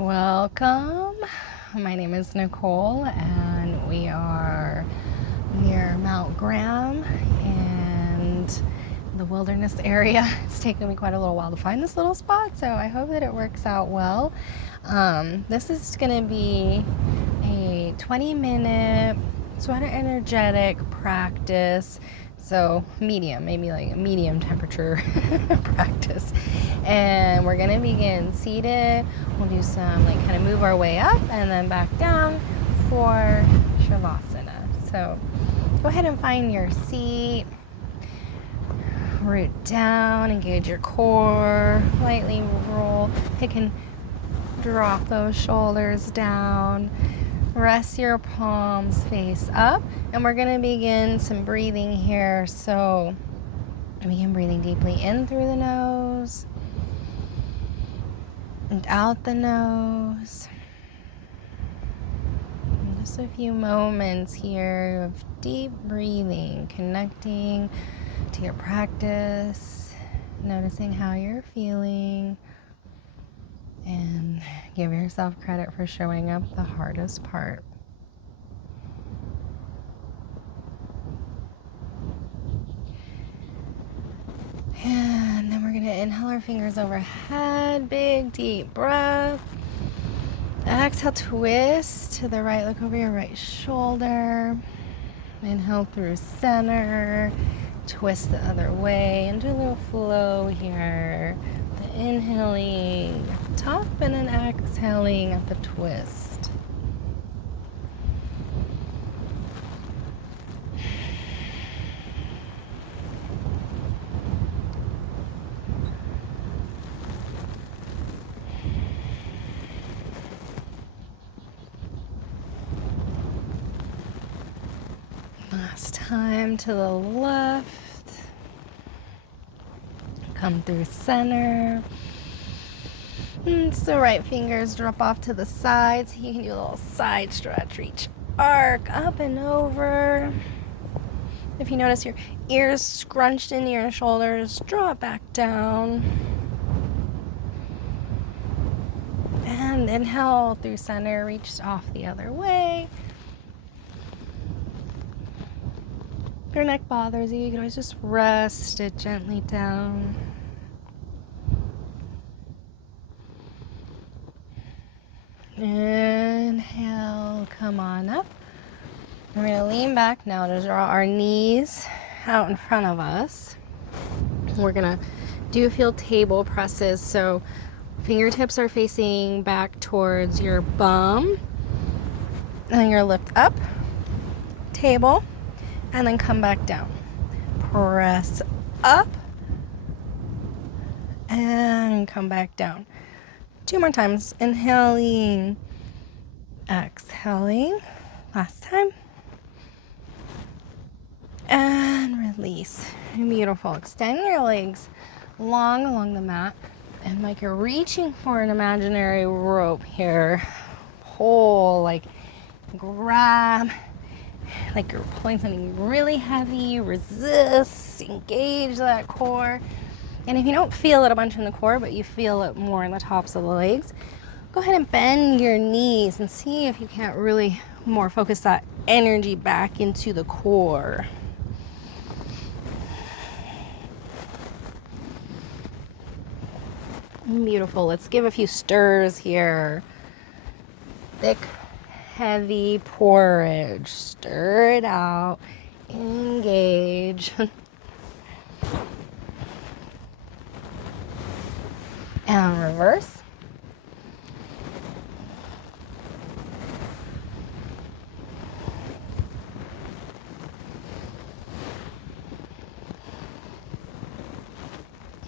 Welcome. My name is Nicole, and we are near Mount Graham and the wilderness area. It's taken me quite a little while to find this little spot, so I hope that it works out well. This is going to be a 20-minute sort of energetic practice. So medium, maybe like a medium temperature practice. And we're gonna begin seated. We'll do some kind of move our way up and then back down for Shavasana. So go ahead and find your seat. Root down, engage your core, lightly roll. You can drop those shoulders down. Rest your palms face up, and we're going to begin some breathing here. So begin breathing deeply in through the nose and out the nose. And just a few moments here of deep breathing, connecting to your practice, noticing how you're feeling, and give yourself credit for showing up the hardest part. And then we're going to inhale our fingers overhead, big deep breath. Exhale, twist to the right, look over your right shoulder. Inhale through center, twist the other way, and do a little flow here. The inhaling top and then exhaling at the twist. Last time to the left. Come through center. So right fingers drop off to the sides. You can do a little side stretch, reach, arc, up and over. If you notice your ears scrunched into your shoulders, draw it back down. And inhale through center, reach off the other way. If your neck bothers you, you can always just rest it gently down. Inhale, come on up. We're going to lean back now to draw our knees out in front of us. We're going to do a few table presses. So fingertips are facing back towards your bum. And then you're lift up, table, and then come back down. Press up and come back down. 2 more times. Inhaling, exhaling. Last time. And release. Beautiful. Extend your legs long along the mat. And like you're reaching for an imaginary rope here. Pull, grab. Like you're pulling something really heavy. Resist. Engage that core. And if you don't feel it a bunch in the core, but you feel it more in the tops of the legs, go ahead and bend your knees and see if you can't really more focus that energy back into the core. Beautiful. Let's give a few stirs here. Thick, heavy porridge. Stir it out. Engage. And reverse.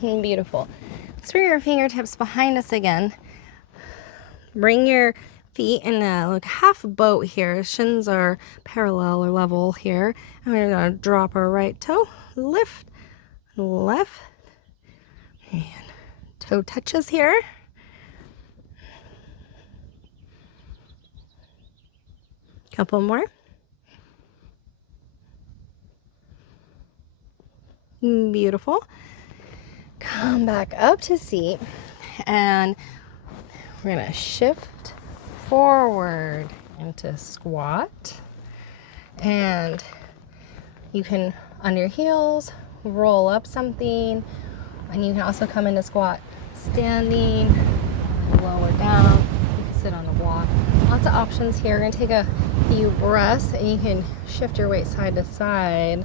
Beautiful. Let's bring your fingertips behind us again. Bring your feet in a half boat here. Shins are parallel or level here. And we're going to drop our right toe, lift, left, and toe touches here. Couple more. Beautiful. Come back up to seat and We're gonna shift forward into squat. And you can, on your heels, roll up something. And you can also come into squat standing, lower down. You can sit on a block. Lots of options here. We're gonna take a few breaths and you can shift your weight side to side.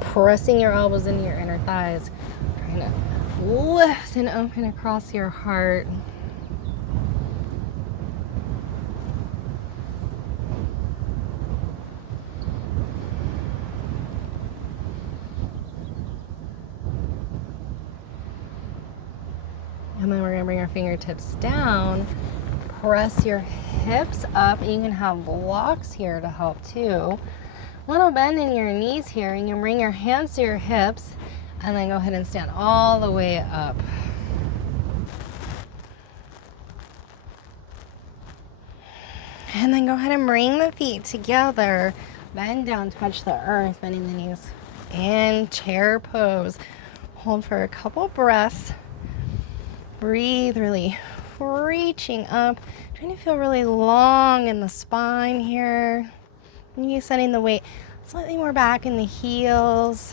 Pressing your elbows into your inner thighs. Trying to lift and open across your heart. And then we're gonna bring our fingertips down, press your hips up, and you can have blocks here to help too. Little bend in your knees here, and you can bring your hands to your hips, and then go ahead and stand all the way up. And then go ahead and bring the feet together, bend down, touch the earth, bending the knees, and chair pose. Hold for a couple breaths. Breathe, really reaching up, trying to feel really long in the spine here. And you setting the weight slightly more back in the heels.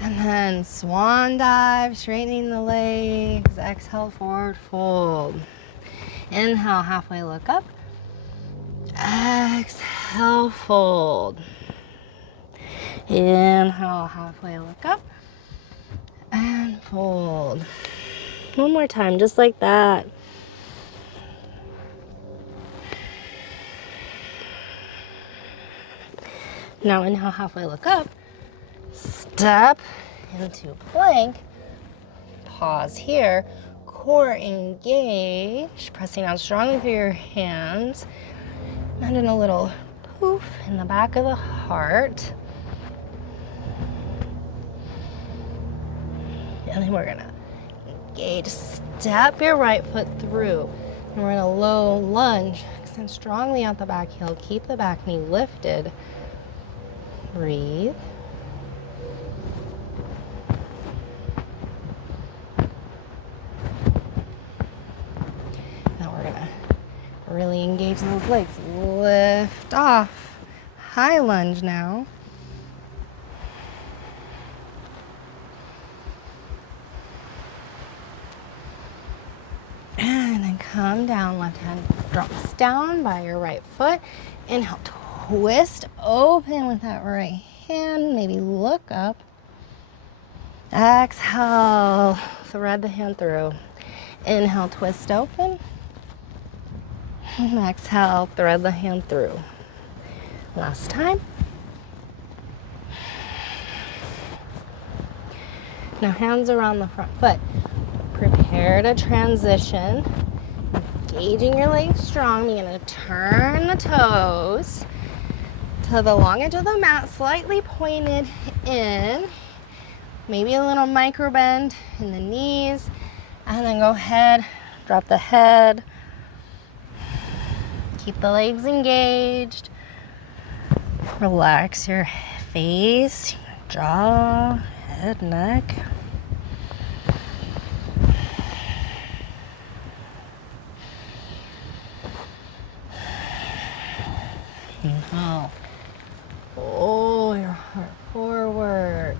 And then swan dive, straightening the legs. Exhale, forward fold. Inhale, halfway look up. Exhale, fold. Inhale, halfway look up. And fold. One more time, just like that. Now inhale, halfway look up. Step into plank. Pause here. Core engaged. Pressing out strongly through your hands. Imagine a little poof in the back of the heart. And then we're gonna engage. Step your right foot through. And we're in a low lunge. Extend strongly out the back heel. Keep the back knee lifted. Breathe. Now we're gonna really engage those legs. Lift off. High lunge now. And then come down, left hand drops down by your right foot. Inhale, twist open with that right hand. Maybe look up. Exhale, thread the hand through. Inhale, twist open. Exhale, thread the hand through. Last time. Now hands around the front foot. Prepare to transition. Engaging your legs strong. You're going to turn the toes to the long edge of the mat, slightly pointed in. Maybe a little micro bend in the knees. And then go ahead, drop the head. Keep the legs engaged. Relax your face, jaw, head, neck. Inhale. Pull your heart forward.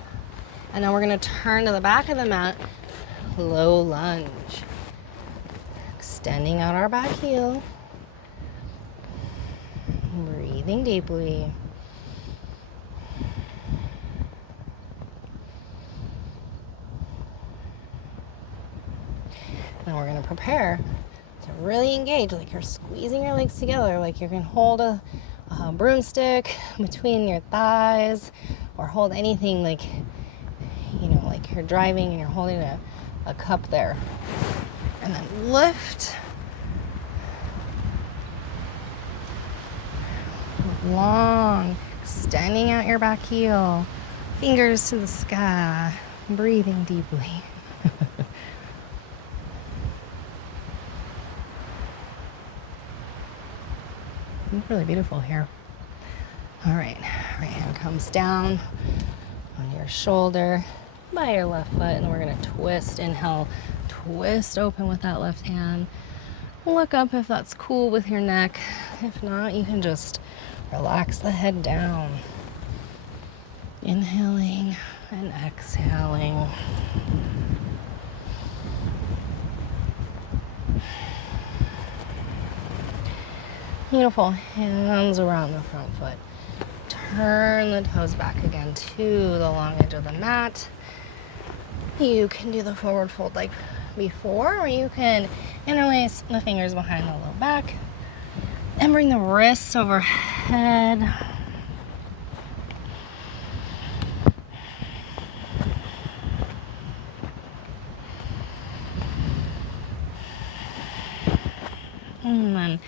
And now we're going to turn to the back of the mat. Low lunge. Extending out our back heel. Breathing deeply. Now we're going to prepare to really engage, like you're squeezing your legs together, like you're going to hold a broomstick between your thighs, or hold anything like, you know, like you're driving and you're holding a cup there. And then lift. Long, extending out your back heel, fingers to the sky, breathing deeply. It's really beautiful here. All right, right hand comes down on your shoulder. by your left foot, and we're gonna twist. Inhale, twist open with that left hand. Look up if that's cool with your neck. If not, you can just relax the head down. Inhaling and exhaling. Beautiful. Hands around the front foot. Turn the toes back again to the long edge of the mat. You can do the forward fold like before, or you can interlace the fingers behind the low back and bring the wrists overhead. And then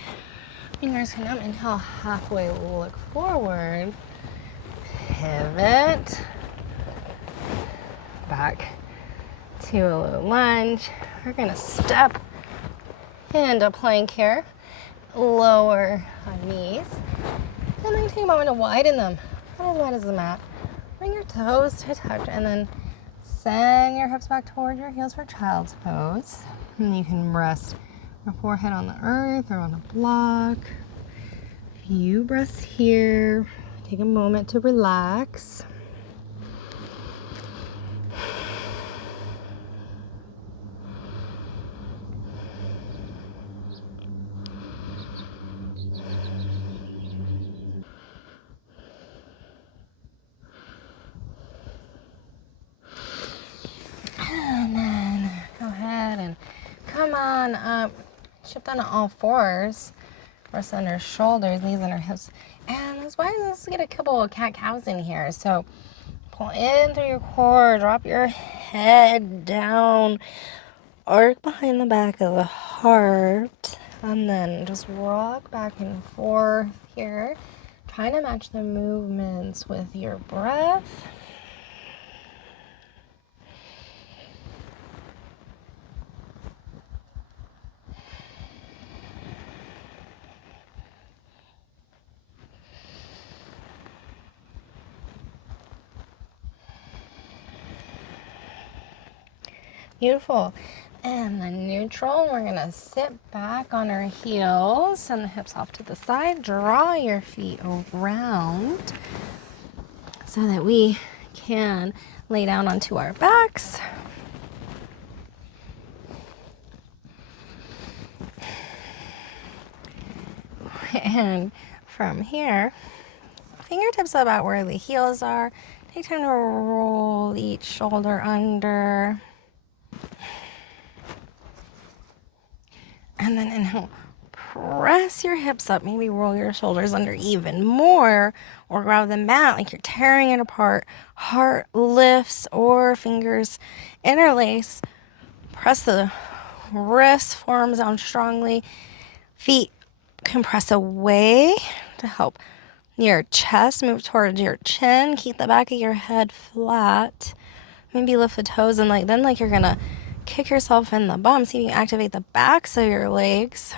fingers come up. Inhale, halfway look forward. Pivot. Back to a little lunge. We're gonna step into plank here. Lower on knees. And then take a moment to widen them. Not as wide as the mat. Bring your toes to touch and then send your hips back toward your heels for child's pose. And you can rest your forehead on the earth or on a block. Few breaths here. Take a moment to relax. And then go ahead and come on up. Shift on all fours. Press under shoulders, knees under hips. And let's get a couple of cat-cows in here. So pull in through your core, drop your head down, arc behind the back of the heart, and then just rock back and forth here, trying to match the movements with your breath. Beautiful. And then neutral, we're gonna sit back on our heels, send the hips off to the side, draw your feet around so that we can lay down onto our backs. And from here, fingertips about where the heels are. Take time to roll each shoulder under. And then inhale, press your hips up, maybe roll your shoulders under even more, or grab the mat like you're tearing it apart. Heart lifts or fingers interlace. Press the wrists, forearms down strongly. Feet can press away to help your chest move towards your chin. Keep the back of your head flat. Maybe lift the toes and like you're gonna kick yourself in the bum. See if you can activate the backs of your legs.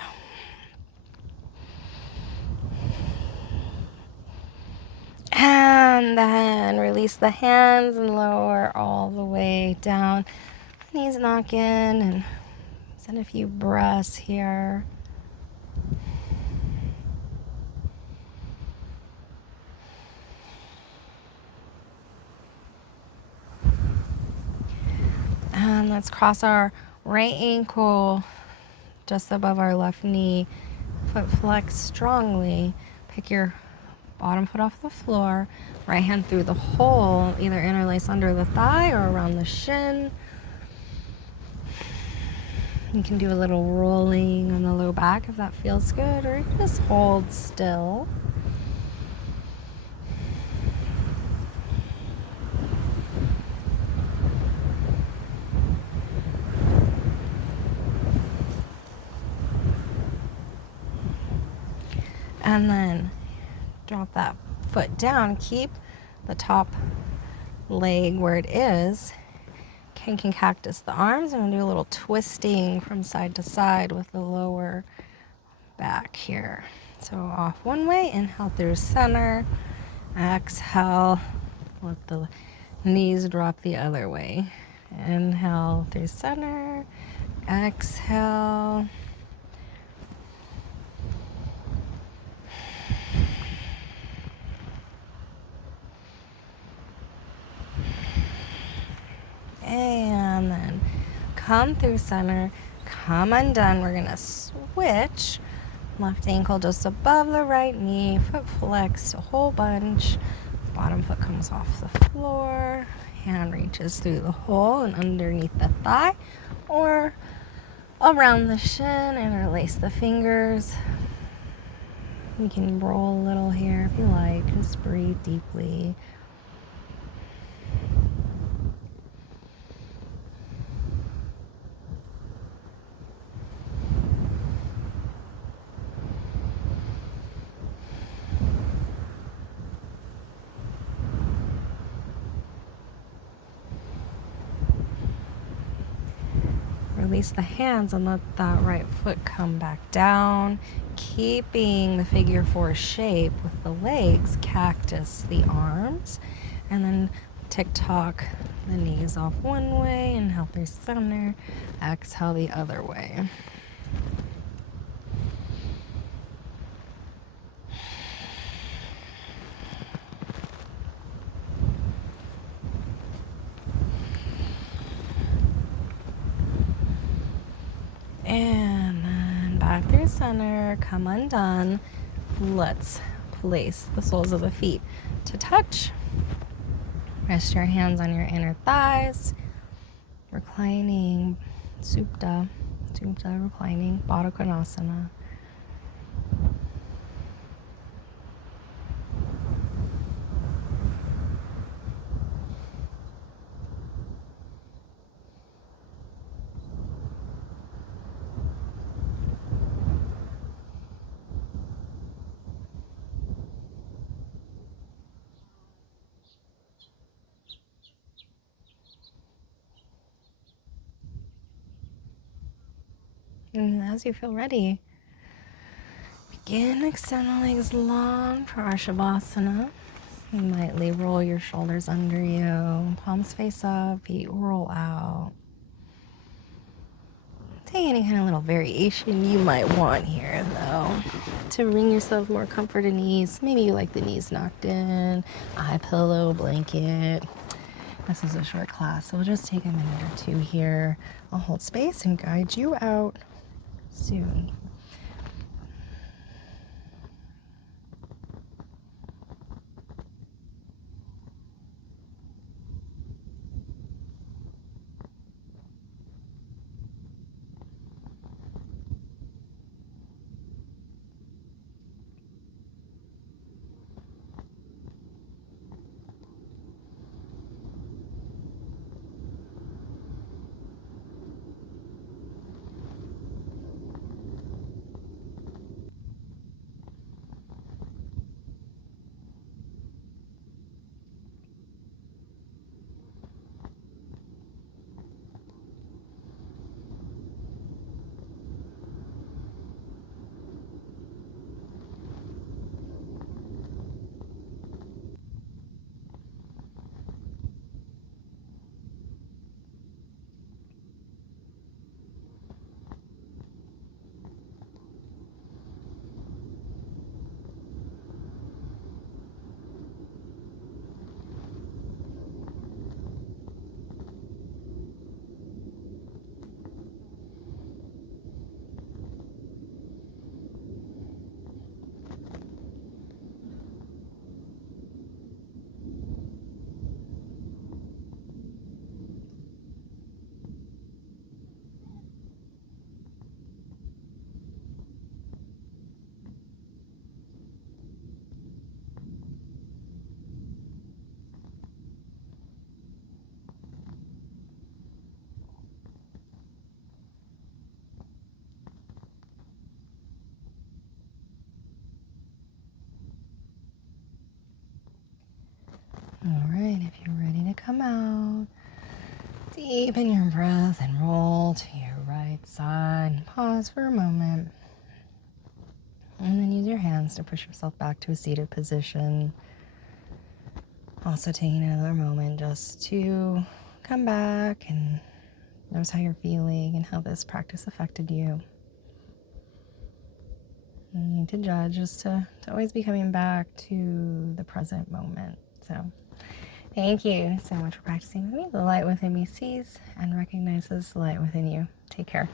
And then release the hands and lower all the way down. Knees knock in and send a few breaths here. And let's cross our right ankle just above our left knee. Foot flex strongly. Pick your bottom foot off the floor. Right hand through the hole. Either interlace under the thigh or around the shin. You can do a little rolling on the low back if that feels good, or you can just hold still. And then drop that foot down. Keep the top leg where it is. King cactus the arms. I'm going to do a little twisting from side to side with the lower back here. So off one way, inhale through center. Exhale, lift the Knees drop the other way. Inhale through center. Exhale. And then come through center. Come undone. We're going to switch. Left ankle just above the right knee. Foot flexed a whole bunch. Bottom foot comes off the floor. Hand reaches through the hole and underneath the thigh or around the shin. Interlace the fingers. You can roll a little here if you like. Just breathe deeply. Release the hands and let that right foot come back down, keeping the figure four shape with the legs, cactus the arms, and then tick-tock the knees off one way, inhale through center, exhale the other way. And then back through center, come undone. Let's place the soles of the feet to touch. Rest your hands on your inner thighs. Reclining, supta reclining, Baddha Konasana. And as you feel ready, begin to extend the legs long for our Shavasana. You lightly roll your shoulders under you, palms face up, feet roll out. Take any kind of little variation you might want here, though, to bring yourself more comfort and ease. Maybe you like the knees knocked in, eye pillow, blanket. This is a short class, so we'll just take a minute or two here. I'll hold space and guide you out soon. All right, if you're ready to come out, deepen your breath and roll to your right side. Pause for a moment. And then use your hands to push yourself back to a seated position. Also taking another moment just to come back and notice how you're feeling and how this practice affected you. No need to judge, just to always be coming back to the present moment. So thank you so much for practicing with me. The light within me sees and recognizes the light within you. Take care.